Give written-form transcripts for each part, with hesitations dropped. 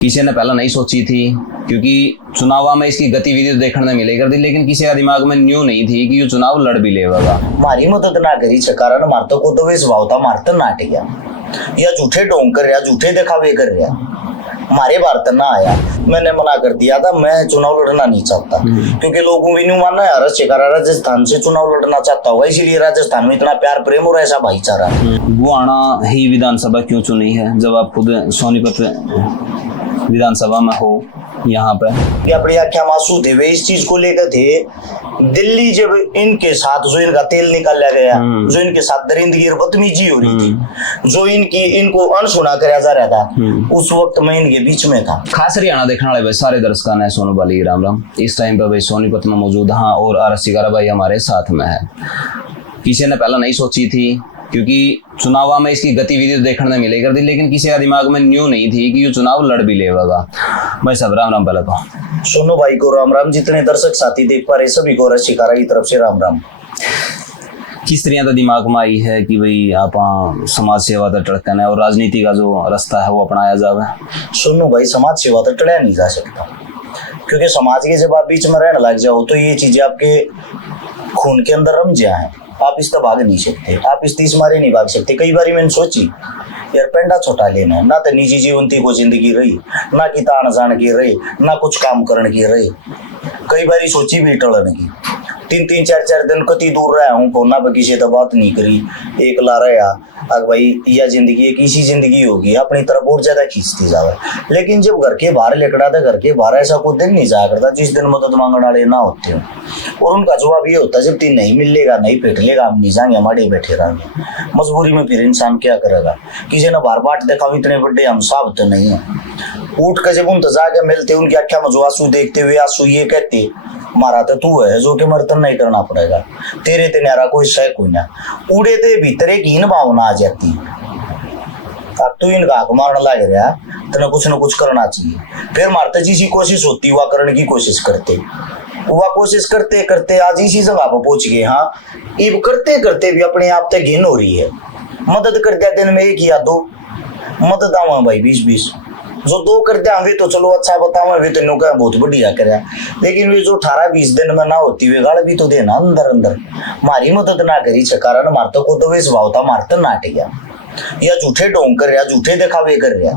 किसी ने पहला नहीं सोची थी, क्योंकि चुनाव में इसकी गतिविधि तो देखने मिले कर दी, लेकिन किसी का दिमाग में न्यू नहीं थी कि ये चुनाव लड़ भी लेगा। मारी मदद ना करी कारण मारतो को तो वेस भावता मारता नाट गया या झूठे ढोंग कर रहा, झूठे दिखावे कर रहा, मारे भारत ना आया। मैंने मना कर दिया था, मैं चुनाव लड़ना नहीं चाहता, क्योंकि लोगों भी नहीं मानना है। शेखारा राजस्थान से चुनाव लड़ना चाहता होगा, इसीलिए राजस्थान में इतना प्यार प्रेम और ऐसा भाईचारा। वो आना ही विधानसभा क्यों चुनी है, जब आप खुद सोनीपत विधानसभा में हो यहाँ पे? अपनी आख्या मासूद थे वे इस चीज को लेकर थे। दिल्ली जब इनके साथ जो इनका तेल निकाला गया, जो इनके साथ दरिंदगी और बदतमीजी हो रही थी, जो इनको अनसुना कराया जा रहा था, उस वक्त मैं इनके बीच में था। खास हरियाणा देखने वाले भाई सारे दर्शकों ने सोनू बाली राम राम। इस टाइम पे भाई सोनीपत में मौजूद हाँ, और आरएस शिकारा भाई हमारे साथ में है। किसी ने पहला नहीं सोची थी, क्योंकि चुनाव में इसकी गतिविधि तो देखने मिले कर दी, लेकिन किसी का दिमाग में न्यू नहीं थी कि ये चुनाव लड़ भी लेगा। भाई सब राम राम। पहले तो सोनू भाई को राम राम, जितने दर्शक साथी देख पा रहे सभी को आरएस शिकारा की तरफ से राम राम। किस तरह का दिमाग में आई है कि भाई आप समाज सेवा तो टड़कन है और राजनीति का जो रास्ता है वो अपनाया जावे? सोनू भाई, समाज सेवा तो टड़ाया नहीं जा सकता, क्योंकि समाज के जब आप बीच में रहने लग जाओ तो ये चीजें आपके खून के अंदर रम जा है, आप इस तरह भाग नहीं सकते, आप इस तीस मारे नहीं भाग सकते। कई बार मैंने सोची यार पेंडा छोटा लेना है ना, तो निजी जीवन थी को जिंदगी रही ना, कि तान जान की रही ना, कुछ काम करने की रही। कई बार सोची भी टलन की, 3-3 4-4 दिन कति दूर रहा हूँ, कोना पर किसी तो बात नहीं करी, एक ला रहा अग भाई यह जिंदगी एक इसी जिंदगी होगी, अपनी तरफ और ज्यादा खींचती जावे। लेकिन जब घर के बाहर लेकड़ा था, घर के बाहर ऐसा कोई दिन नहीं जाया करता जिस दिन मदद मांगने वाले ना होते हो, और उनका जवाब ये होता जब तीन नहीं मिलेगा नहीं पेट लेगा, हम नहीं जाएंगे, हमारे बैठे रहेंगे। मजबूरी में फिर इंसान क्या करेगा? किसी ने बार बाट देखा इतने बड़े हम साहब तो नहीं है। उठ कर जब उन जाके मिलते, उनकी आख्या में जो आंसू देखते हुए आंसू ये कहते मारा तो तू है जो कि मर्तन नहीं करना पड़ेगा, तेरे ते न्यारा कोई शय कोई ना। उड़े ते भीतर एक हीन भावना आ जाती, अब तू इनका हक मारने लग रहा तो न कुछ करना चाहिए। फिर मारते जिसी कोशिश होती हुआ करने की कोशिश करते, वह कोशिश करते करते आज इसी जगह पर पहुंच गए। हाँ, ये करते करते भी अपने आप तक घिन हो रही है। मदद करते दिन में एक या दो मदद आवा भाई 20-20, जो 2 करते हैं वे तो चलो अच्छा बताओ, वे तो नौका बहुत बढ़िया करे, लेकिन वे जो 18-20 दिन में ना होती वे गाड़ भी तो देना अंदर अंदर। मारी मदद ना करी कारण मारतो को तो वे स्वभावता मारता नाट गया या झूठे ढोंग कर रहा, झूठे दिखावे कर रहा,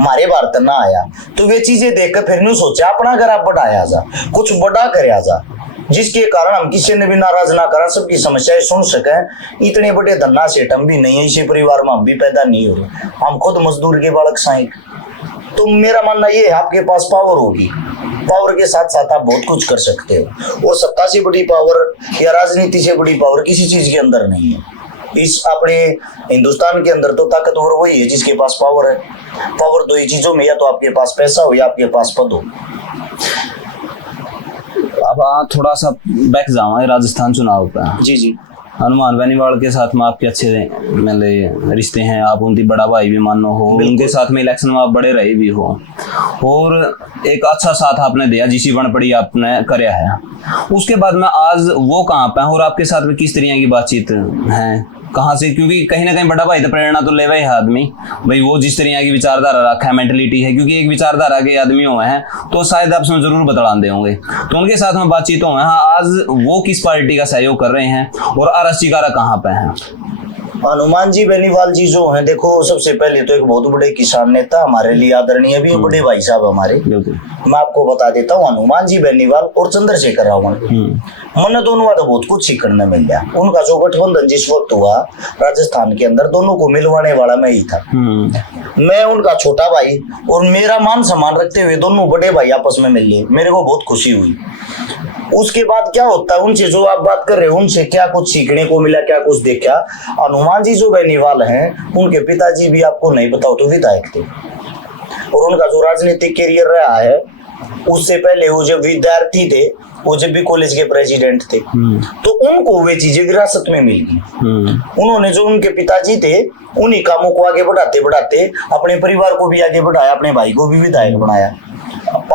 मारे भारत ना आया। तो वे चीजें देखकर फिर नहीं सोचा अपना घर आप बढ़ाया जा, कुछ बड़ा करया जा, जिसके कारण हम किसी ने भी नाराज ना करा, सबकी समस्याएं सुन सके। इतने बड़े धन्ना सेठ हम भी नहीं है, इसी परिवार में हम भी पैदा नहीं हो रहे, हम खुद मजदूर के बालक साइक। तो मेरा मानना ये है आपके पास पावर होगी, पावर के साथ साथ आप बहुत कुछ कर सकते हो, और सत्ता से बड़ी पावर या राजनीति से बड़ी पावर किसी चीज के अंदर नहीं है। इस अपने हिंदुस्तान के अंदर तो ताकतवर वही है जिसके पास पावर है। पावर 2 ही चीजों में, या तो आपके पास पैसा हो या आपके पास पद हो। अब थोड़ा सा बैक जाऊँ राजस्थान चुनाव पे। जी जी। हनुमान बेनीवाल के साथ में आपके अच्छे मतलब रिश्ते हैं, आप उनकी बड़ा भाई भी मानो हो, उनके साथ में इलेक्शन में आप बड़े रहे भी हो, और एक अच्छा साथ आपने दिया, जिसी बन पड़ी आपने करया है। उसके बाद में आज वो कहाँ पे है और आपके साथ में किस तरह की बातचीत है, कहाँ से? क्योंकि कहीं ना कहीं बड़ा भाई तो प्रेरणा तो ले है आदमी भाई, वो जिस तरह की विचारधारा रखा है, मेंटलिटी है, क्योंकि एक विचारधारा के आदमी हुए हैं तो शायद आप उसमें जरूर बतला दे होंगे, तो उनके साथ में बातचीत हुए। हाँ, आज वो किस पार्टी का सहयोग कर रहे हैं और आरएस शिकारा कहाँ पे हैं? हनुमान जी बेनीवाल जी जो हैं, देखो सबसे पहले तो एक बहुत बड़े किसान नेता हमारे लिए आदरणीय भी बड़े भाई साहब हमारे। मैं आपको बता देता हूँ, हनुमान जी बेनीवाल और चंद्रशेखर रावण, मैंने दोनों का तो बहुत कुछ सीखने मिल गया। उनका जो गठबंधन जिस वक्त हुआ राजस्थान के अंदर, दोनों को मिलवाने वाला मैं ही था। मैं उनका छोटा भाई और मेरा मान सम्मान रखते हुए दोनों बड़े भाई आपस में मिल गए, मेरे को बहुत खुशी हुई। उसके बाद क्या होता है, उनसे जो आप बात कर रहे हो उनसे क्या कुछ सीखने को मिला, क्या कुछ देखा। हनुमान जी जो बेनीवाल हैं, उनके पिताजी भी आपको नहीं बताओ तो विधायक थे, और उनका जो राजनीतिक करियर रहा है उससे पहले वो जब विद्यार्थी थे, वो जब भी कॉलेज के प्रेसिडेंट थे, तो उनको वे चीजें विरासत में मिल गई। उन्होंने जो उनके पिताजी थे उन्हीं कामों को आगे बढ़ाते बढ़ाते अपने परिवार को भी आगे बढ़ाया, अपने भाई को भी विधायक बनाया।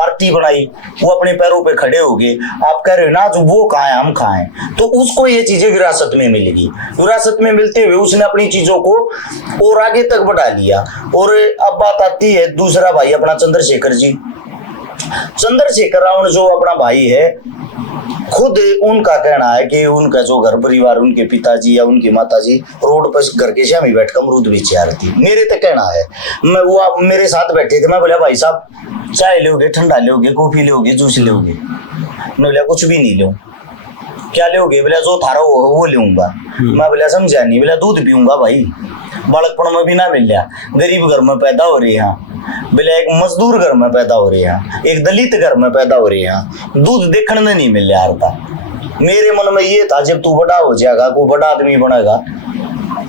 पार्टी बनाई, वो अपने पैरों पे खड़े हो गए। आप कह रहे हो ना जो वो खाएं हम खाएं, तो उसको ये चीजें विरासत में मिलेगी। विरासत में मिलते हुए उसने अपनी चीजों को और आगे तक बढ़ा लिया। और अब बात आती है दूसरा भाई अपना चंद्रशेखर जी। चंद्रशेखर रावण जो अपना भाई है, खुद उनका कहना है कि उनका जो घर परिवार, उनके पिताजी या उनकी माताजी रोड पर घर के शामी बैठ कर अमरूद बेच आ रही थी। मेरे तक कहना है, मैं वो आप मेरे साथ बैठे थे, मैं बोला भाई साहब चाय लोगे, ठंडा लोगे, कॉफी लोगे, जूस लोगे? मैं बोला कुछ भी नहीं लो। क्या लोगे? बोला जो थारा वो लूंगा। मैं बोला समझा नहीं। बोला दूध पीऊंगा भाई, बालकपन में भी ना मिल लिया, गरीब घर में पैदा हो रहे हैं। बोले एक मजदूर घर में पैदा हो रहे हैं, एक दलित घर में पैदा हो रहे हैं, दूध देखने में नहीं मिल रहा था। मेरे मन में ये था जब तू बड़ा हो जाएगा, कोई बड़ा आदमी बनेगा,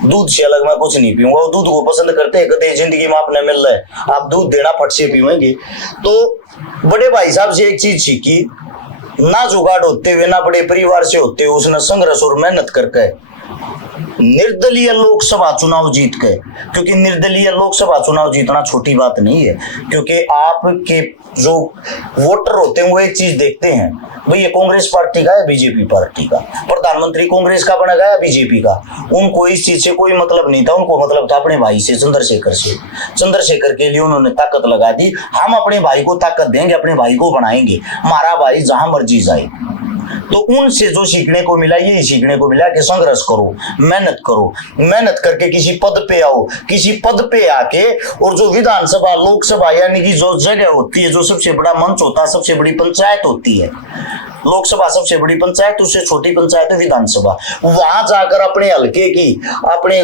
दूध से अलग मैं कुछ नहीं पीऊंगा। वो दूध को पसंद करते हैं, कभी जिंदगी में आपने मिल रहा है, आप दूध देना फट से पीवेंगे। तो बड़े भाई साहब से एक चीज सीखी, ना जुगाड़ होते हुए, ना बड़े परिवार से होते हुए उसने संघर्ष और मेहनत करके निर्दलीय लोकसभा चुनाव जीत गए। क्योंकि निर्दलीय लोकसभा चुनाव जीतना छोटी बात नहीं है, क्योंकि आपके जो वोटर होते हैं वो एक चीज देखते हैं, भाई ये कांग्रेस पार्टी का है, बीजेपी पार्टी का, प्रधानमंत्री कांग्रेस का बनेगा या बीजेपी का। उनको इस चीज से कोई मतलब नहीं था, उनको मतलब था अपने भाई से, चंद्रशेखर से। चंद्रशेखर के लिए उन्होंने ताकत लगा दी, हम अपने भाई को ताकत देंगे, अपने भाई को बनाएंगे, हमारा भाई जहां मर्जी जाए। तो उनसे जो सीखने को मिला, यही सीखने को मिला कि संघर्ष करो, मेहनत करो, मेहनत करके किसी पद पे आओ, किसी पद पे आके, और जो विधानसभा लोकसभा यानी कि जो जगह होती है, जो सबसे बड़ा मंच होता है, सबसे बड़ी पंचायत होती है, लोकसभा सबसे बड़ी पंचायत, उससे छोटी पंचायत है विधानसभा। वहां जाकर अपने हल्के की, अपने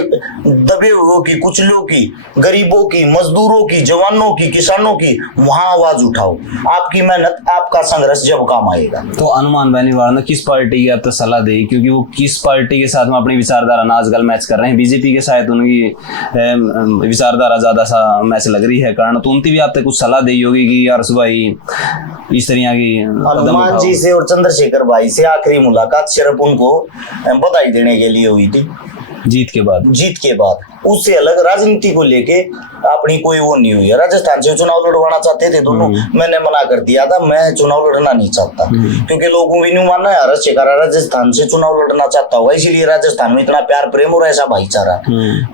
दबे हुए की, कुचलों की, गरीबों की, मजदूरों की, जवानों की, किसानों की, वहां आवाज उठाओ। आपकी मेहनत, आपका संघर्ष जब काम आएगा। तो अनुमान बेनीवाल ने किस पार्टी की आप तो सलाह दी, क्योंकि वो किस पार्टी के साथ में अपनी विचारधारा ना आजकल मैच कर रहे हैं? बीजेपी के साथ उनकी विचारधारा ज्यादा सा मैच लग रही है, कारण तो उनकी भी आप तक कुछ सलाह दी होगी कि यार भाई इस तरह की हनुमान जी से और चंद्रशेखर भाई से आखिरी मुलाकात सिर्फ उनको बधाई देने के लिए हुई थी, जीत के बाद। उससे अलग राजनीति को लेके अपनी कोई वो नहीं हुई है। राजस्थान से चुनाव लड़वाना चाहते थे दोनों, मैंने मना कर दिया था, मैं चुनाव लड़ना नहीं चाहता, क्योंकि लोगों भी नहीं मानना है शेखर राजस्थान से चुनाव लड़ना चाहता हुआ, इसीलिए राजस्थान में इतना प्यार प्रेम और ऐसा भाईचारा।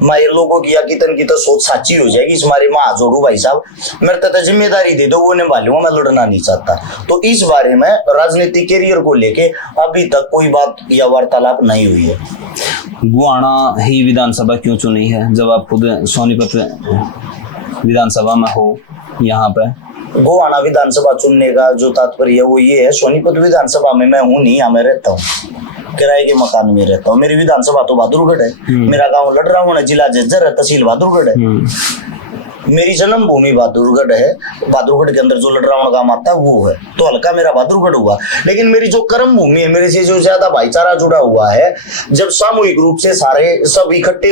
मैं लोगों की कितन की तो सोच साची हो जाएगी, इस मारे मैं जोड़ू भाई साहब, मेरे तो जिम्मेदारी दे दो, वो निभा लूंगा, मैं लड़ना नहीं चाहता। तो इस बारे में राजनीतिक कैरियर को लेके अभी तक कोई बात या वार्तालाप नहीं हुई है। गुआना ही विधानसभा क्यों चुनी है, जब आप खुद सोनीपत विधानसभा में हो? यहाँ पे गोवाना विधानसभा चुनने का जो तात्पर्य है वो ये है, सोनीपत विधानसभा में मैं हूँ नहीं, यहाँ मैं रहता हूँ, किराए के मकान में रहता हूँ। मेरी विधानसभा तो बहादुरगढ़ है, मेरा गांव लडरावण है, जिला झज्जर है, तहसील बहादुरगढ़ है। मेरी जन्मभूमि बहादुरगढ़ है, बहादुरगढ़ के अंदर जो लडरावण गांव आता है वो है, तो हल्का मेरा बहादुरगढ़ हुआ। लेकिन मेरी जो कर्म भूमि है, मेरे से जो ज्यादा भाईचारा जुड़ा हुआ है, जब सामूहिक रूप से सारे सब इकट्ठे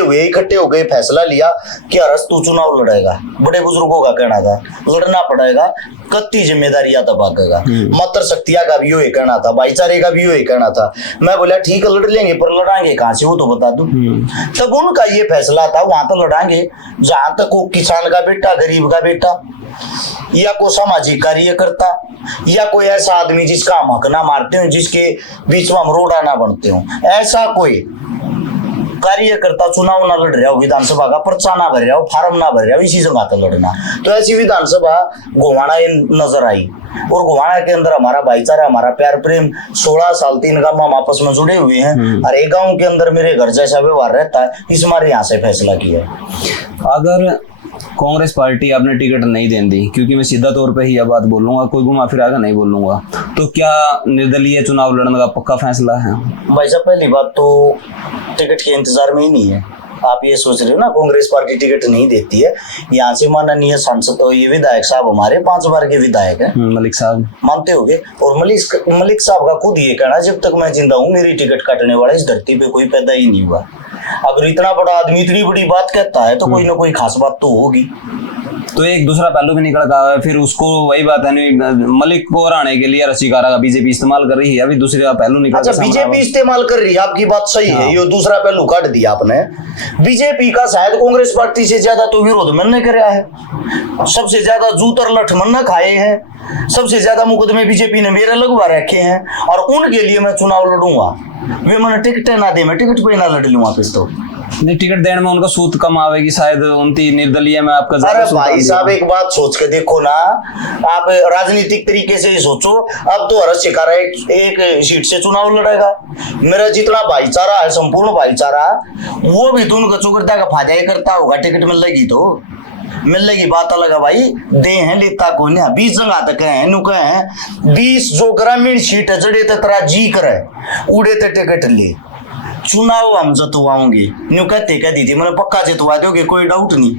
हो गए फैसला लिया कि हरस तू चुनाव लड़ेगा, बड़े बुजुर्गों का कहना था, लड़ना पड़ेगा, कत्ती जिम्मेदारी तब आएगा, मात्र शक्तियां का भी यो कहना था, भाईचारे का भी यो कहना था। मैं बोला ठीक है लड़ लेंगे, पर लड़ाएंगे कहां से वो तो बता दूं। तब उनका ये फैसला था, वहां तो लड़ाएंगे जहां तक वो किसान का बेटा, गरीब का बेटा, या कोई सामाजिक कार्यकर्ता, या कोई ऐसा आदमी जिसका हम हक ना मारते हो, जिसके बीच में हम रोड़ा ना बनते हो, ऐसा कोई कार्यकर्ता चुनाव ना लड़ रहा हो, विधानसभा का पर्चा ना भर रहा हो, फार्म ना भर रहा हो, इसी जगह तो लड़ना। तो ऐसी विधानसभा गोवाना नजर आई, और गोवाना के अंदर हमारा भाईचारा, हमारा प्यार प्रेम, 16 साल 3 गांव हम आपस में जुड़े हुए हैं, और एक गांव के अंदर मेरे घर जैसा व्यवहार रहता है, इस मारे यहाँ से फैसला किया। अगर कांग्रेस पार्टी आपने टिकट नहीं देन दी, क्योंकि मैं सीधा तौर पे ही यह बात बोलूंगा, कोई घुमा फिरा कर नहीं बोलूंगा, तो क्या निर्दलीय चुनाव लड़ने का पक्का फैसला है? भाई साहब पहली बात तो टिकट के इंतजार में ही नहीं है। आप ये सोच रहे हो ना कांग्रेस पार्टी टिकट नहीं देती है, यहाँ से माननीय सांसद तो ये विधायक साहब हमारे 5 बार के विधायक हैं, मलिक साहब, मानते होगे, और मलिक साहब का खुद ये कहना, जब तक मैं जिंदा हूँ मेरी टिकट काटने वाला इस धरती पे कोई पैदा ही नहीं हुआ। अगर इतना बड़ा आदमी इतनी बड़ी बात कहता है तो कोई ना कोई खास बात तो होगी। तो एक दूसरा पहलू भी निकल रहा है, फिर उसको वही बात है नहीं, मलिक को हराने के लिए रसीकारा का बीजेपी इस्तेमाल कर रही है, अभी दूसरा पहलू निकल। अच्छा, बीजेपी इस्तेमाल कर रही है, आपकी बात सही है, ये दूसरा पहलू काट दिया आपने। बीजेपी का शायद कांग्रेस पार्टी से ज्यादा तो विरोध मन ने कराया है, सबसे ज्यादा जूतर लठ मन ने खाए हैं, सबसे ज्यादा मुकदमे बीजेपी ने मेरे लगवा रखे हैं और उनके लिए मैं चुनाव लड़ूंगा। वे मैंने टिकट ना दे, मैं टिकट पे ना लड़ लूंगा फिर तो। नहीं, टिकट देने में उनका सूद कम आवेगी शायद, उनकी निर्दलीय में आपका अरे भाई साहब एक बात सोच के देखो ना, आप राजनीतिक तरीके से ही सोचो। अब तो हर्ष शिकारा एक सीट से चुनाव लड़ेगा। मेरा जितना भाईचारा है, संपूर्ण भाईचारा, वो भी तो उनका चौकरता का फायदा ही करता होगा। टिकट मिलेगी तो मिलने की बात अलग है भाई। दे हैं लेता कौन है? 20 जगह तक है नुका है, 20 जो ग्रामीण सीट है जड़े तरा जी करे उड़े ते टिकट ले। चुनाव हम जतवाओगे न्यू कहते कह दी थी, मैंने पक्का जितवा दोगे, कोई डाउट नहीं।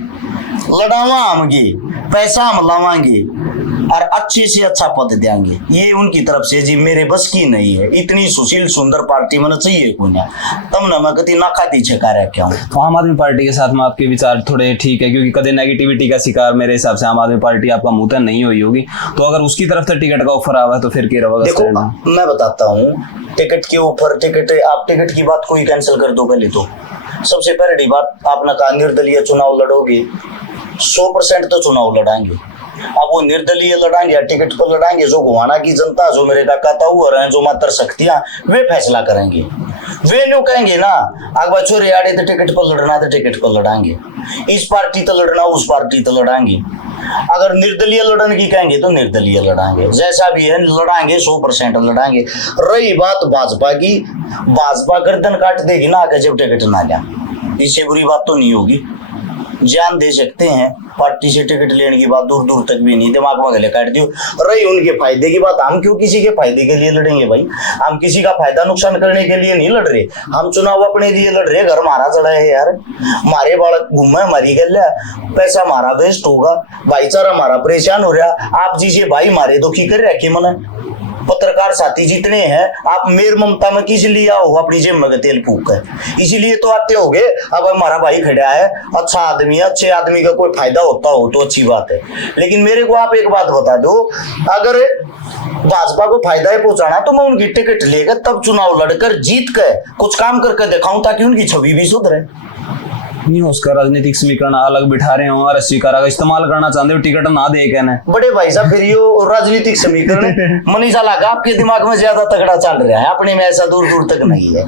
लड़ावा हमगे, पैसा हम लावांगे और अच्छे से अच्छा पद देंगे। ये उनकी तरफ से जी मेरे बस की नहीं है। इतनी सुशील सुंदर पार्टी मैंने चाहिए कोई ना, तब ना मैं कभी नाकाती छका रखा हूँ। तो आम आदमी पार्टी के साथ में आपके विचार थोड़े ठीक है, क्योंकि कदे नेगेटिविटी का शिकार मेरे हिसाब से आम आदमी पार्टी आपका मुंह नहीं हुई होगी। तो अगर उसकी तरफ से टिकट का ऑफर आवा तो फिर क्या रहोगा? देखो मैं बताता हूँ, टिकट के ऊपर टिकट, आप टिकट की बात कोई कैंसिल कर दो पहले तो। सबसे पहली बात आपने कहा निर्दलीय चुनाव लड़ोगे, 100% तो चुनाव लड़ाएंगे। अब वो निर्दलीय लड़ाएंगे या टिकट पर लड़ाएंगे, जो गोवाना की जनता, जो मेरे काका ताऊ हैं, जो मात्र शक्तियां, वे फैसला करेंगे। वे न्यू कहेंगे ना अगवा छोरे आड़े तो टिकट पर लड़ना तो टिकट पर लड़ाएंगे, इस पार्टी तो लड़ना उस पार्टी तो लड़ाएंगे। अगर निर्दलीय लड़ने की कहेंगे तो निर्दलीय लड़ाएंगे, जैसा भी है लड़ाएंगे, 100% लड़ाएंगे। रही बात भाजपा की, भाजपा गर्दन काट देगी ना आगे जब टिकट ना लिया, इससे बुरी बात तो नहीं होगी। जान दे सकते हैं, पार्टी से टिकट लेने की बात दूर दूर तक भी नहीं, दिमाग में गले काट दियो। रही उनके फायदे की बात, हम क्यों किसी के फायदे के लिए लड़ेंगे भाई? हम किसी का फायदा नुकसान करने के लिए नहीं लड़ रहे, हम चुनाव अपने लिए लड़ रहे। घर हमारा चढ़ा है यार, हमारे बालक घूमे हमारी गल, पैसा हमारा वेस्ट होगा, भाईचारा हमारा परेशान हो रहा। आप जी से भाई मारे दुखी कर रखे मन, पत्रकार साथी जितने हैं, आप मेर ममता में किस लिए आओ? अपनी जेब में तेल फूक है, इसीलिए तो आते होगे। अब हमारा भाई खड़ा है, अच्छा आदमी है, अच्छे आदमी का कोई फायदा होता हो तो अच्छी बात है। लेकिन मेरे को आप एक बात बता दो, अगर भाजपा को फायदा है पहुंचाना तो मैं उनकी टिकट लेकर तब चुनाव लड़कर जीत कर कुछ काम करके दिखाऊं, ताकि उनकी छवि भी सुधरे। नहीं, उसका राजनीतिक समीकरण अलग बिठा रहे हो और स्वीकारा का इस्तेमाल करना चाहते हो, टिकट ना दे कहने। बड़े भाई साहब फिर ये राजनीतिक समीकरण मनीषा लागा आपके दिमाग में ज्यादा तगड़ा चल रहा है, अपने में ऐसा दूर दूर तक नहीं है।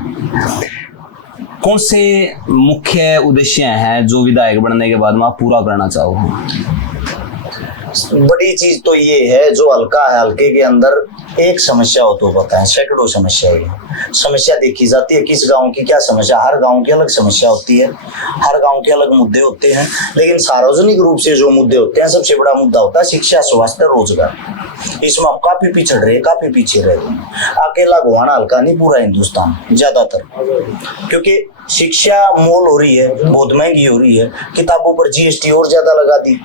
कौन से मुख्य उद्देश्य हैं जो विधायक बनने के बाद में आप पूरा करना चाहोगे? बड़ी चीज तो ये है, जो हल्का है, हल्के के अंदर एक समस्या हो तो बताएं, सैकड़ों समस्या है। समस्या देखी जाती है किस गांव की क्या समस्या, हर गांव की अलग समस्या होती है, हर गांव के अलग मुद्दे होते हैं। लेकिन सार्वजनिक रूप से जो मुद्दे होते हैं, सबसे बड़ा मुद्दा होता है शिक्षा, स्वास्थ्य, रोजगार। इसमें आप काफी पिछड़ रहे, काफी पीछे रह रहे। अकेला गोवाना हल्का नहीं, पूरा हिंदुस्तान ज्यादातर, क्योंकि शिक्षा मोल हो रही है, बहुत महंगी हो रही है, किताबों पर GST और ज्यादा लगा दी।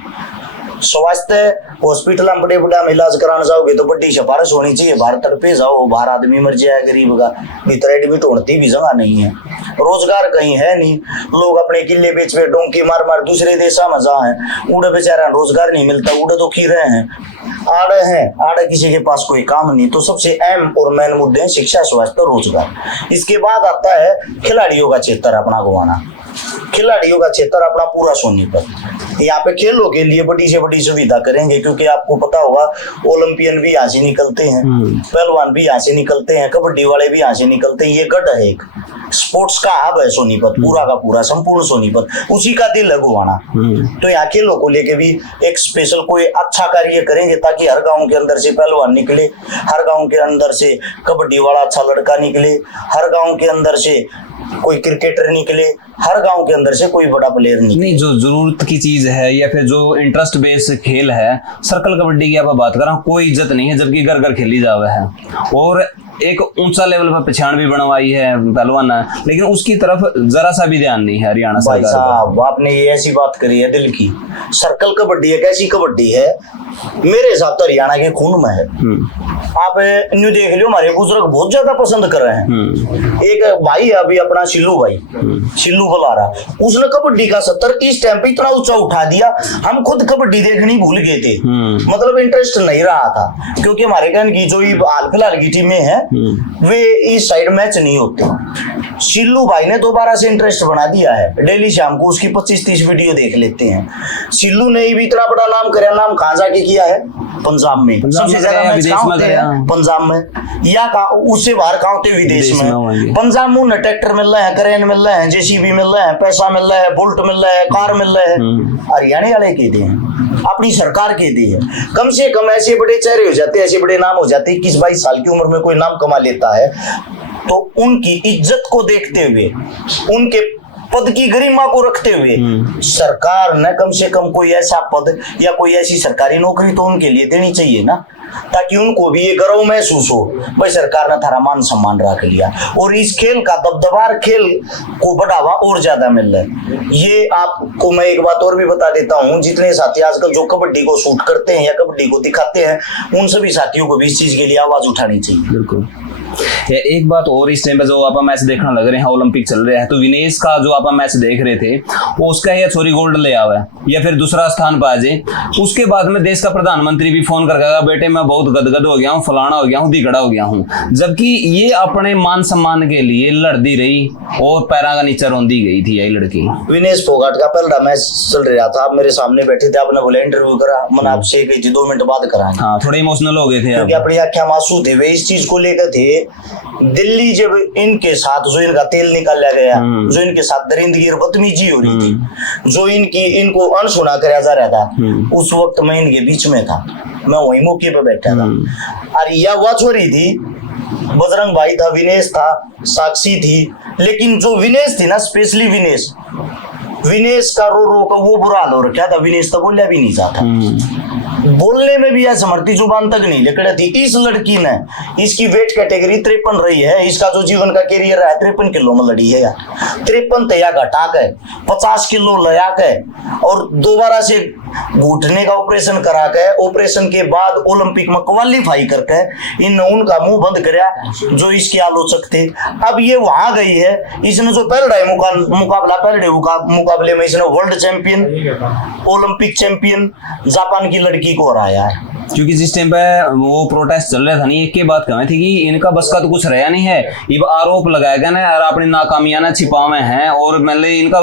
स्वास्थ्य हॉस्पिटल में बड़े बड़ा में इलाज कराना जाओगे तो बड़ी सिफारिश होनी चाहिए, बाहर तड़पे जाओ, बाहर आदमी मर जाए गरीब का, भीतर एडमिट होती भी जगह नहीं है। रोजगार कहीं है नहीं, लोग अपने किले बेच पे डोंकी मार मार दूसरे देशा में जा है, उड़े बेचारा रोजगार नहीं मिलता, उड़े तो खी रहे हैं, आड़े हैं, आड़े किसी के पास कोई काम नहीं। तो सबसे अहम और मेन मुद्दे हैं शिक्षा, स्वास्थ्य, रोजगार। इसके बाद आता है खिलाड़ियों का क्षेत्र अपना गोवाना, खिलाड़ियों का क्षेत्र अपना पूरा सोनीपत। यहाँ पे खेलों के लिए बड़ी से बड़ी सुविधा करेंगे, क्योंकि आपको पता होगा ओलंपियन भी यहाँ से निकलते हैं, पहलवान भी यहाँ से निकलते हैं, कबड्डी वाले भी यहाँ से निकलते हैं। ये गढ़ है, एक स्पोर्ट्स का हब है सोनीपत, पूरा का पूरा संपूर्ण सोनीपत, उसी का दिल है गोवाना। तो यहाँ खेलों को लेके भी एक स्पेशल कोई अच्छा कार्य करेंगे, ताकि हर गांव के अंदर से पहलवान निकले, हर गांव के अंदर से कबड्डी वाला अच्छा लड़का निकले, हर गांव के अंदर से कोई क्रिकेटर निकले, हर गांव के अंदर से कोई बड़ा प्लेयर निकले। नहीं, जो जरूरत की चीज है या फिर जो इंटरेस्ट बेस्ड खेल है, सर्कल कबड्डी की आप बात कर रहा हूँ, कोई इज्जत नहीं है जबकि घर घर खेली जावे है, और एक ऊंचा लेवल पर पहचान भी बनवाई है पहलवान है, लेकिन उसकी तरफ जरा सा भी ध्यान नहीं है हरियाणा सरकार। भाई साहब आपने ये ऐसी बात करी है दिल की। सर्कल कबड्डी एक ऐसी कबड्डी है, मेरे हिसाब तो हरियाणा के खून में है। आप न्यू देख लो, हमारे बुजुर्ग बहुत ज्यादा पसंद कर रहे हैं। एक भाई है अभी अपना शिल्लू भाई, शिल्लू बलारा, उसने कबड्डी का 70 इस टाइम पे इतना ऊंचा उठा दिया, हम खुद कबड्डी देखनी भूल गए थे। मतलब इंटरेस्ट नहीं रहा था, क्योंकि हमारे कहने की जो हाल फिलहाल की टीमें हैं वे इस साइड मैच नहीं होते। सिल्लू भाई ने दोबारा से इंटरेस्ट बना दिया है, डेली शाम को उसकी 25-30 वीडियो देख लेते हैं। सिल्लू ने भी इतना बड़ा नाम कराया, नाम कहाँ जाके किया है? पंजाब में सबसे ज्यादा मैच कहाँ होते हैं? पंजाब में, या उससे बाहर कहाँ होते? विदेश में। पंजाब में उन्हें ट्रैक्टर मिल रहे हैं, क्रेन मिल रहे हैं, जेसीबी मिल रहे हैं, पैसा मिल रहा है, बुलेट मिल रहा है, कार मिल रहा है। हरियाणा वाले कहते हैं, अपनी सरकार कहती है। कम से कम ऐसे बड़े चेहरे हो जाते हैं, ऐसे बड़े नाम हो जाते हैं, 21-22 साल की उम्र में कोई नाम कमा लेता है तो उनकी इज्जत को देखते हुए, उनके पद की गरिमा को रखते हुए सरकार ने कम से कम कोई ऐसा पद या कोई ऐसी सरकारी नौकरी तो उनके लिए देनी चाहिए ना, ताकि उनको भी ये गर्व महसूस हो, भाई सरकार ने थारा मान सम्मान रख लिया। और इस खेल का दबदबार, खेल को बढ़ावा और ज्यादा मिल रहा है। ये आपको मैं एक बात और भी बता देता हूँ, जितने साथी आजकल जो कबड्डी को शूट करते हैं या कबड्डी को दिखाते हैं, उन सभी साथियों को भी इस चीज के लिए आवाज उठानी चाहिए। बिल्कुल। एक बात और, इस टाइम पे जो आप मैच देखने लग रहे हैं, ओलंपिक चल रहा है, तो विनेश का जो आप मैच देख रहे थे वो उसका या छोरी गोल्ड ले आवा है या फिर दूसरा स्थान पर आ जाए, उसके बाद में देश का प्रधानमंत्री भी फोन कर कहा बेटे मैं बहुत गदगद हो गया हूँ, फलाना हो गया हूँ, दिगड़ा हो गया हूँ, जबकि ये अपने मान सम्मान के लिए लड़ती रही और पैरा का नीचे रोंदी गई थी यही लड़की। विनेश फोगाट का पहला मैच चल रहा था, आप मेरे सामने बैठे थे, आपने बोला इंटरव्यू करा, मैंने आपसे कही थी 2 मिनट बाद कराएंगे। हाँ, थोड़े इमोशनल हो गए थे क्योंकि अपनी आंखें आंसू थे, वे इस चीज को लेकर थे। दिल्ली जब इनके साथ जो इनका तेल निकाला गया, जो इनके साथ दरिंदगी और बदतमीजी हो रही थी, जो इनको अनसुना कराया जा रहा था, उस वक्त मैं इनके बीच में था, मैं वही मौके पर बैठा था। और यह वॉच हो रही थी, बजरंग भाई था, विनेश था, साक्षी थी, लेकिन जो विनेश थी ना, स्पेशली विनेश का रो का वो बुरा हाल हो रखा था। विनेश तो बोलिया भी नहीं चाहता, बोलने में भी असमर्थी, जुबान तक नहीं लिकड़ थी। इस लड़की ने, इसकी वेट कैटेगरी 53 रही है, इसका जो जीवन का कैरियर है 53 किलो में लड़ी है यार, 53 तया घटा के 50 किलो लया के और दोबारा से घुटने का ऑपरेशन करा के, ऑपरेशन के बाद ओलंपिक में क्वालिफाई करके इन उनका मुंह बंद कराया जो इसके आलोचक थे। अब ये वहां गई है, इसने जो पहले मुकाबले में इसने world champion, Olympic champion Japan की लड़की को हराया है। क्योंकि जिस टाइम पे वो प्रोटेस्ट चल रहा था नहीं, एक ही बात कही थी कि इनका बस का तो कुछ रहा नहीं है, ये आरोप लगाया गया ना और अपनी नाकामियां ना छिपावे हैं और मतलब इनका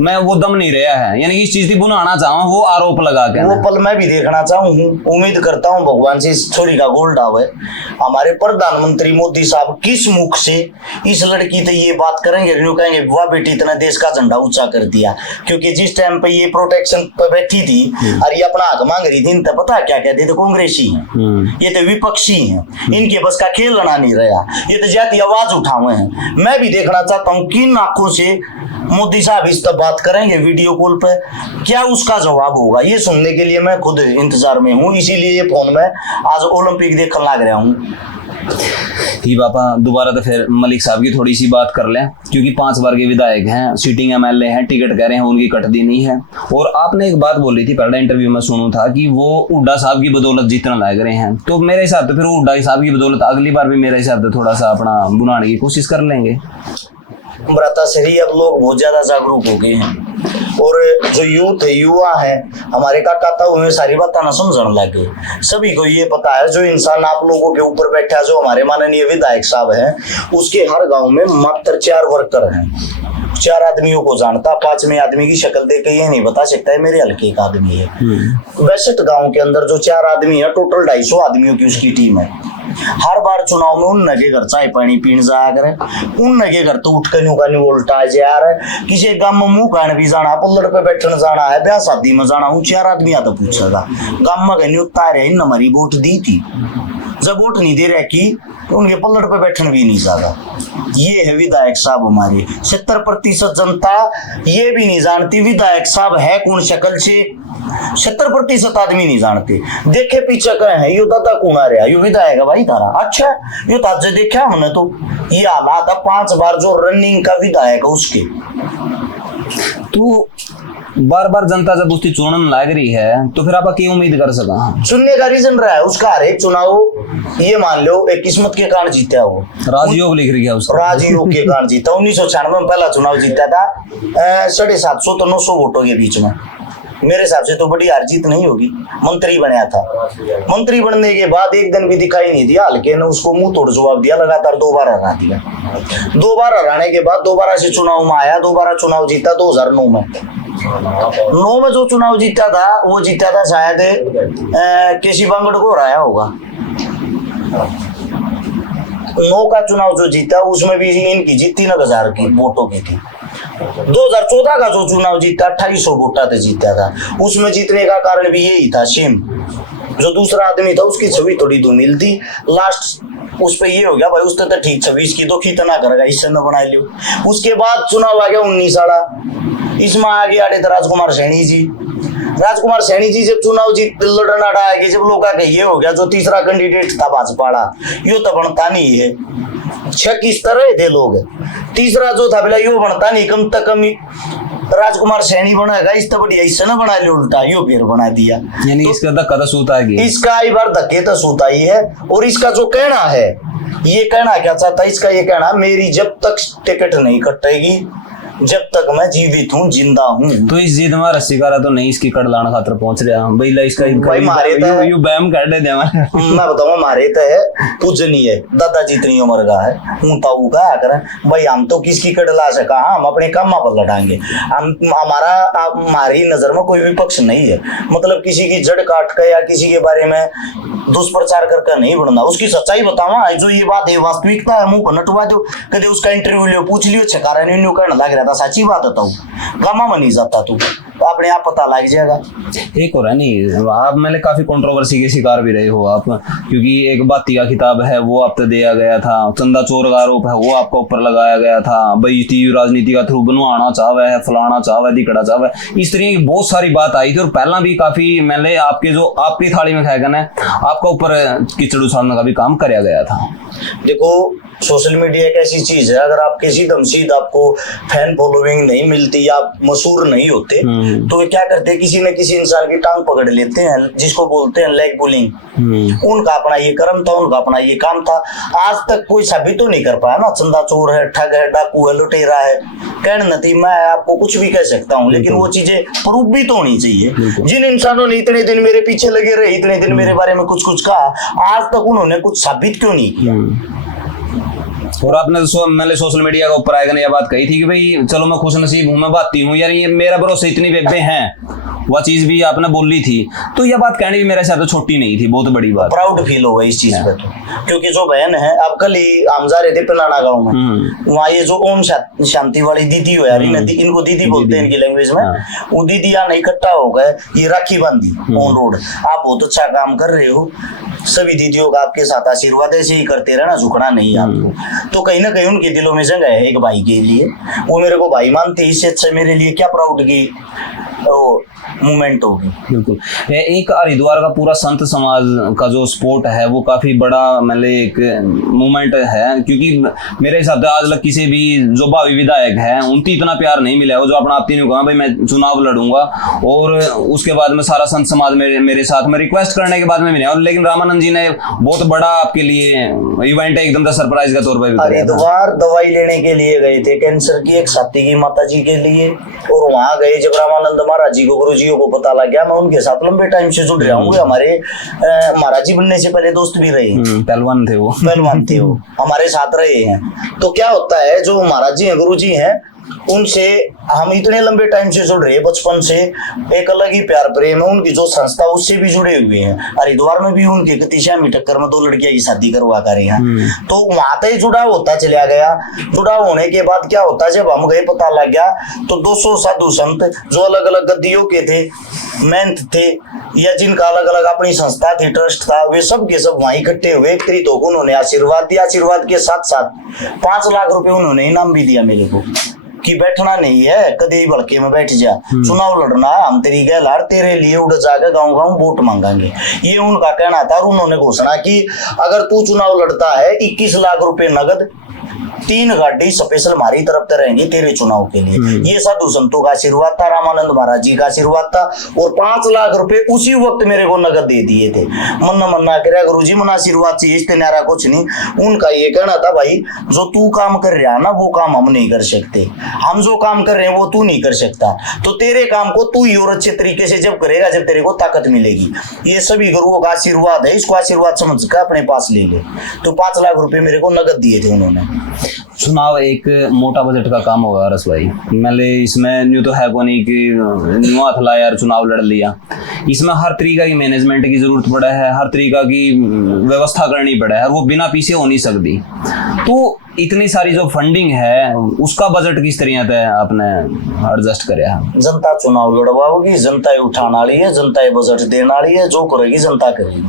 मैं वो दम नहीं रहा है, यानी कि इस चीज की बुनाना चाहूँ वो आरोप लगा के वो पल मैं भी देखना चाहूँ। उम्मीद करता हूँ भगवान से इस छोरी का गोल्ड आवे। हमारे प्रधानमंत्री मोदी साहब किस मुख से इस लड़की से ये बात करेंगे, कहेंगे वाह बेटी इतना देश का झंडा ऊंचा कर दिया। क्योंकि जिस टाइम पे ये प्रोटेक्शन पे बैठी थी और ये अपना हक मांग रही थी, इनका पता क्या कहते थे, कांग्रेसी हैं, ये तो विपक्षी हैं, इनके बस का खेल लड़ा नहीं रहा, ये तो जाती आवाज उठाए हैं। मैं भी देखना चाहता हूँ किन आंखों से मोदी साहब इस तब बात करेंगे वीडियो कॉल पे, क्या उसका जवाब होगा, ये सुनने के लिए मैं खुद इंतजार में हूँ। इसीलिए ये फोन में आज ओलंपिक देखने लग रहा हूँ। ही पापा दोबारा तो फिर मलिक साहब की थोड़ी सी बात कर लें, क्योंकि 5 बार के विधायक हैं, सिटिंग एमएलए हैं, टिकट कह रहे हैं उनकी कटती नहीं है। और आपने एक बात बोली थी पहले इंटरव्यू में सुनू था कि वो हुड्डा साहब की बदौलत जीतना लग रहे हैं, तो मेरे हिसाब से फिर हुड्डा साहब की बदौलत अगली बार भी मेरे हिसाब से थोड़ा सा अपना बुनाने की कोशिश कर लेंगे। बराता सही, अब लोग बहुत ज्यादा जागरूक हो गए हैं और जो यूथ है, युवा है हमारे काका ताऊ में सारी बातें ना समझने लगे। सभी को ये पता है, जो इंसान आप लोगों के ऊपर बैठा, जो हमारे माननीय विधायक साहब हैं, उसके हर गांव में मात्र 4 वर्कर हैं, 4 आदमियों को जानता, 5वें आदमी की शक्ल देख के ये नहीं बता सकता है मेरे हल्के का आदमी है। 62 गांव के अंदर जो 4 आदमी है, टोटल 250 आदमियों की उसकी टीम है। हर बार चुनाव में उन के घर चाय पानी पीने जाया करे, उन के घर तो उठ कर न्यू उल्टा जा रहा है, किसी गांव में मुंह खाने भी जाना, पल्लड़ पे बैठने जाना है, ब्याह शादी में जाना हूँ, 4 आदमी आता पूछेगा गांव में कहनी उतारे इन हमारी वोट दी थी, जब वोट नहीं दे रहे की तो उनके पल्लड़ पे बैठने भी नहीं जाता। ये है विधायक साहब हमारे। 70% जनता ये भी नहीं जानती विधायक साहब है कौन शक्ल से, 70% आदमी नहीं जानते। देखे पीछे कहे हैं यो दादा कौन आ रहा, यो विधायक है भाई तारा, अच्छा यो ताजे देखा हमने तो ये हालात 5 बार जो रनिंग का विधायक है उसके। तो बार बार जनता जब उसकी चुनन लाग रही है तो फिर आप क्या उम्मीद कर सका? चुनने का रीजन रहा है उसका, हर एक चुनाव ये मान लो एक किस्मत के कारण जीता, वो राजयोग लिख रही है उसका, राजयोग के कारण जीता। 1996 में पहला चुनाव जीता था 750 तो 900 वोटों के बीच में, मेरे हिसाब से तो बड़ी हार जीत नहीं होगी। मंत्री बनाया था, मंत्री बनने के बाद एक दिन भी दिखाई नहीं दिया, हल्के ने उसको मुंह तोड़ जवाब दिया, लगातार 2 बार हरा दिया। 2 बार हराने के बाद दोबारा से चुनाव में आया, दोबारा चुनाव जीता 2009 में। 9 में जो चुनाव जीता था वो जीता था शायद केसी बांगड़ को हराया होगा। 9 का चुनाव जो जीता उसमें भी इनकी जीत 3,000 की वोटों की थी। 2014 का जो चुनाव जीता 2800 वोटा से जीता था, उसमें जीतने का कारण भी यही था। सेम जो दूसरा आदमी था उसकी छवि थोड़ी धूमिल थी, लास्ट उस पे ये हो गया भाई उसने तो ठीक 26 की तो खींचना करेगा, इससे न बना लियो। उसके बाद चुनाव आ गया 19 वाला, इसमें आ गया राजकुमार सैनी जी। राजकुमार सैनी जी जब चुनाव जीत लड़ना आएगी, जब लोग का ये हो गया जो तीसरा कैंडिडेट था भाजपा, यो तो बनता नहीं है। 6 किस तरह थे लोग, तीसरा जो था बोला यो बनता नहीं, कम तक कम राजकुमार सैनी बनाएगा, इस तो बढ़िया इससे ना बना लिया, उल्टा यो फिर बना दिया। यानी तो इसका धक्का तो सूता है, इसका एक बार धक्के तो सूता ही है। और इसका जो कहना है, ये कहना क्या चाहता है, इसका ये कहना मेरी जब तक टिकट नहीं कटेगी, जब तक मैं जीवित हूँ, जिंदा हूँ। तो इस जिद में रस्सी कारा तो नहीं इसकी कड़ लाना खातर पहुंच रहा भाई ला इसका भाई मारे तो यू बैम कर दे मैं बताऊँ मारे तो है पूजनीय है, दादाजी इतनी उम्र का है, ऊँता का करें भाई, हम तो किसकी कड़ ला सका, हम अपने काम पर लड़ाएंगे। हम हमारी नजर में कोई विपक्ष नहीं है, मतलब किसी की जड़ काट कर या किसी के बारे में दुष्प्रचार करके नहीं बनना, उसकी सच्चाई बतावा। जो ये बात है वास्तविकता है, मुंह पर नटवा दो, कदे उसका इंटरव्यू लियो, पूछ लियो, छकारा नहीं कहना लग रहा था, सच्ची बात बताऊं गामा में नहीं जाता तू, तो अपने आप पता लग जाएगा। एक हो रहा नहीं, आप मैंने काफी कंट्रोवर्सी के शिकार भी रहे हो आप, क्योंकि एक बातिया किताब है वो आप तो दिया गया था, चंदा चोर का आरोप है वो आपका ऊपर लगाया गया था, बेइज्जती राजनीति का थ्रू बनवाना चाहे है, फलाना चाहे, दिखड़ा चाहे, इस तरह की बहुत सारी बात आई थी। और पहला भी काफी मैंने आपके जो आपकी थाली में खाएगा ना, आपका ऊपर कीचड़ उछालने का भी काम कराया गया था। देखो सोशल मीडिया एक ऐसी चीज है, अगर आप किसी दमशीद आपको फैन फॉलोइंग नहीं मिलती या आप मशहूर नहीं होते तो वे क्या करते हैं, किसी न किसी इंसान की टांग पकड़ लेते हैं, जिसको बोलते हैं लेग पुलिंग। उनका अपना ये कर्म था, उनका अपना ये काम था, आज तक कोई साबित तो नहीं कर पाया ना, चंदा चोर है, ठग है, डाकू है, लुटेरा है, कहने नहीं, मैं आपको कुछ भी कह सकता हूँ, लेकिन वो चीजें प्रूफ भी तो होनी चाहिए। जिन इंसानों ने इतने दिन मेरे पीछे लगे रहे, इतने दिन मेरे बारे में कुछ कुछ कहा, आज तक उन्होंने कुछ साबित क्यों नहीं किया। और आपने मैंने सोशल मीडिया के ऊपर आएगा ने यह बात कही थी कि भाई चलो मैं खुश नसीब हूँ, मैं बाती हूँ यार, ये मेरा भरोसे इतनी बेबे हैं, वह चीज भी आपने बोली थी, तो यह बात कहनी भी मेरे हिसाब से छोटी नहीं थी, बहुत बड़ी बात, प्राउड फील होगा इस चीज पे तो, क्योंकि जो बहन है, अब कल ही हम जा रहे थे पिलाना गाँव में, वहाँ ये जो ओम शांति वाली दीदी हो यार, इनको दीदी बोलते हैं इनकी लैंग्वेज में, वो दीदी यहाँ इकट्ठा हो गए, ये राखी बांधी ऑन रोड। आप बहुत अच्छा काम कर रहे हो, सभी दीदियों का आपके साथ आशीर्वाद ऐसे ही करते रहना, झुकना नहीं आपको। तो कहीं ना कहीं उनके दिलों में जगह है एक भाई के लिए, वो मेरे को भाई मानते, इससे अच्छा मेरे लिए क्या प्राउड की मूवमेंट होगी। बिल्कुल। एक हरिद्वार का पूरा संत समाज का जो सपोर्ट है वो काफी बड़ा मतलब एक मूवमेंट है, क्योंकि मेरे हिसाब से आज तक किसी भी जो भावी विधायक है उनकी इतना प्यार नहीं मिला है, वो जो अपना आप तीनों कहा भाई मैं चुनाव लड़ूंगा और उसके बाद में सारा संत समाज मेरे साथ में रिक्वेस्ट करने के बाद में मिला, लेकिन रामानंद जी ने बहुत बड़ा आपके लिए इवेंट एकदम से सरप्राइज का तौर पर हरिद्वार दवाई लेने के लिए गए थे, कैंसर की एक साथी की माता जी के लिए, और वहां गए जब रामानंद महाराज जी को गुरु जी को पता लग गया, मैं उनके साथ लंबे टाइम से जुड़ रहा हूँ, हमारे महाराज जी बनने से पहले दोस्त भी रहे, पहलवान थे वो हमारे साथ रहे हैं। तो क्या होता है, जो महाराज जी हैं, गुरु जी हैं, उनसे हम इतने लंबे टाइम से जुड़ रहे हैं, बचपन से एक अलग ही प्यार प्रेम है, उनकी जो संस्था उससे भी जुड़े हुए हैं। हरिद्वार में भी उनके श्यामी टक्कर में 2 लड़कियां की शादी करवा कर हैं, तो वहां तक जुड़ाव होता चला गया। जुड़ाव होने के बाद क्या होता है, जब हम गए पता लग गया तो 200 साधु संत जो अलग अलग गद्दियों के थे, मेहनत थे, या जिनका अलग अलग अपनी संस्था थी, ट्रस्ट था, वे सब के सब वहीं इकट्ठे हुए, एकत्रित होकर उन्होंने आशीर्वाद दिया। आशीर्वाद के साथ साथ 5 लाख रुपए उन्होंने इनाम भी दिया मेरे को, कि बैठना नहीं है, कभी भड़के में बैठ जा, चुनाव लड़ना, हम तेरी गैलार तेरे लिए उड़ जाकर गाँव गाँव वोट मांगेंगे, ये उनका कहना था। और उन्होंने घोषणा की अगर तू चुनाव लड़ता है 21 लाख रुपए नगद 3 गाड़ी स्पेशल हमारी तरफ से रहेंगी तेरे चुनाव के लिए। ये साधु संतों का आशीर्वाद था, रामानंद महाराज जी का आशीर्वाद था, और 5 लाख रुपए उसी वक्त मेरे को नगद दे दिए थे। मन्ना करे गुरुजी मन आशीर्वाद चाहिए, इससे न्यारा कुछ नहीं। उनका ये कहना था, भाई जो तू काम कर रहा है ना वो काम हम नहीं कर सकते, हम जो काम कर रहे हैं वो तू नहीं कर सकता, तो तेरे काम को तू ही और अच्छे तरीके से जब करेगा जब तेरे को ताकत मिलेगी। ये सभी गुरुओं का आशीर्वाद है, इसको आशीर्वाद समझ कर अपने पास ले ले। तो 5 लाख रुपए मेरे को नगद दिए थे उन्होंने। चुनाव एक मोटा बजट का काम होगा रस भाई, मैंने इसमें न्यू तो है को नहीं कि न्यू हाथ ला यार चुनाव लड़ लिया। इसमें हर तरीका की मैनेजमेंट की जरूरत पड़ा है, हर तरीका की व्यवस्था करनी पड़ा है, वो बिना पीछे हो नहीं सकती। तो इतनी सारी जो फंडिंग है उसका बजट किस तरह से आपने एडजस्ट कराया? जनता चुनाव लड़वाओगी, जनता ही उठाने वाली है, जनता ही बजट देने वाली है, जो करेगी जनता करेगी,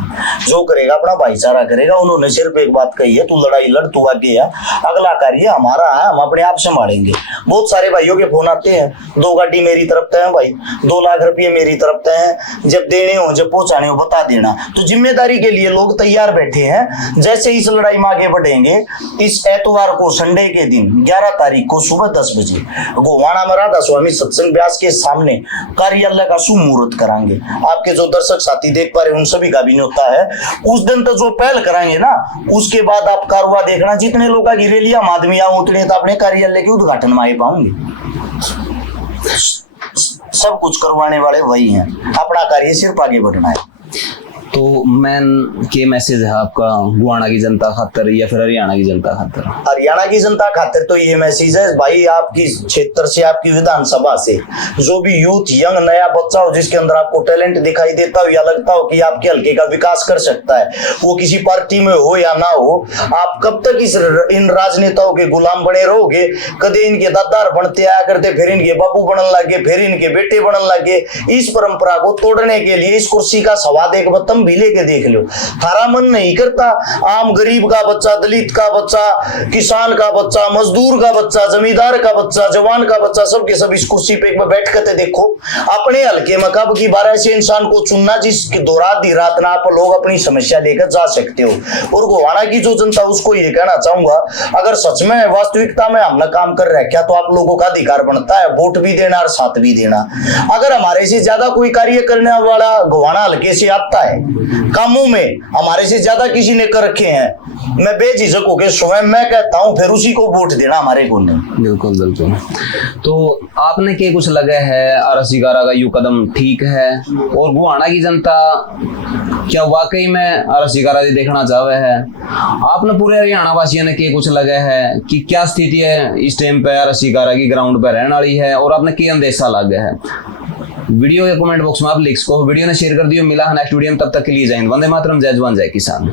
जो करेगा अपना भाईचारा करेगा। उन्होंने सिर्फ एक बात कही है, तू लड़ाई लड़, तू आगे है, अगला कार्य हमारा है, हम अपने आप संभालेंगे। बहुत सारे भाइयों के फोन आते हैं, 2 गाड़ी मेरी तरफ से है भाई, 2 लाख रुपये मेरी तरफ से है, जब देने हो जब पहुंचाने हो बता देना। तो जिम्मेदारी के लिए लोग तैयार बैठे हैं। जैसे इस लड़ाई में आगे बढ़ेंगे, इस एतवार को संडे के दिन 11 तारीख को सुबह 10 बजे गोवाना में राधा स्वामी सत्संग व्यास के सामने कार्यालय का शुभ मुहूर्त कराएंगे। आपके जो दर्शक साथी देख पा रहे उन सभी का भी न्योता है। उस दिन तो जो पहल कराएंगे ना, उसके बाद आप कारवा देखना, जितने लोगों की रैलियां माध्यमिया उतने तो अपने कार्यालय के उद्घाटन में आ पाऊंगे। सब कुछ करवाने वाले वही हैं, अपना कार्य सिर्फ आगे बढ़ना है। तो मैन के मैसेज है आपका गुवाना की जनता खातर या फिर हरियाणा की जनता खातर? हरियाणा की जनता खातिर तो ये मैसेज है भाई, आपकी क्षेत्र से, आपकी विधानसभा से जो भी यूथ यंग नया बच्चा हो जिसके अंदर आपको टैलेंट दिखाई देता हो या लगता हो कि आपके हल्के का विकास कर सकता है, वो किसी पार्टी में हो या ना हो, आप कब तक इन राजनेताओं के गुलाम बने रहोगे? कदे इनके दादार बनते आया करते, फिर इनके बापू बनने लगे, फिर इनके बेटे बनने लगे। इस परंपरा को तोड़ने के लिए इस कुर्सी का स्वाद एक बतम भी लेके देख लो। थारा मन नहीं करता आम गरीब का बच्चा, दलित का बच्चा, किसान का बच्चा, मजदूर का बच्चा, जमींदार का बच्चा, जवान का बच्चा, सबके सब इस कुर्सी पे बैठ कर देखो। अपने हल्के में कब की बार ऐसे इंसान को चुनना जिसकी दो रात दी रात ना आप लोग अपनी समस्या लेकर जा सकते हो। और गोवाना की जो जनता उसको ये कहना चाहूंगा, अगर सच में वास्तविकता में हमने काम कर रहा है क्या, तो आप लोगों का अधिकार बनता है वोट भी देना और साथ भी देना। अगर हमारे से ज्यादा कोई कार्य करने वाला गोवाना हल्के से आता है, कामों में हमारे से ज्यादा किसी ने कर रखे हैं, मैं बेझिझक होकर स्वयं मैं कहता हूं फिर उसी को वोट देना हमारे को नहीं। बिल्कुल बिल्कुल। तो आपने क्या कुछ लगा है RS11 का यू कदम ठीक है, और गुवाना की जनता क्या वाकई में RS11 देखना चाहे है? आपने पूरे हरियाणा वासियों ने क्या कुछ लगा है कि क्या स्थिति है इस टाइम पे RS11 की ग्राउंड पर रहने वाली है, और आपने क्या अंदेशा लगा है? वीडियो के कमेंट बॉक्स में आप लिख सको। वीडियो ने शेयर कर दियो। मिला है नेक्स्ट वीडियो में, तब तक के लिए जय हिंद, वंदे मातरम, जय जवान जय किसान।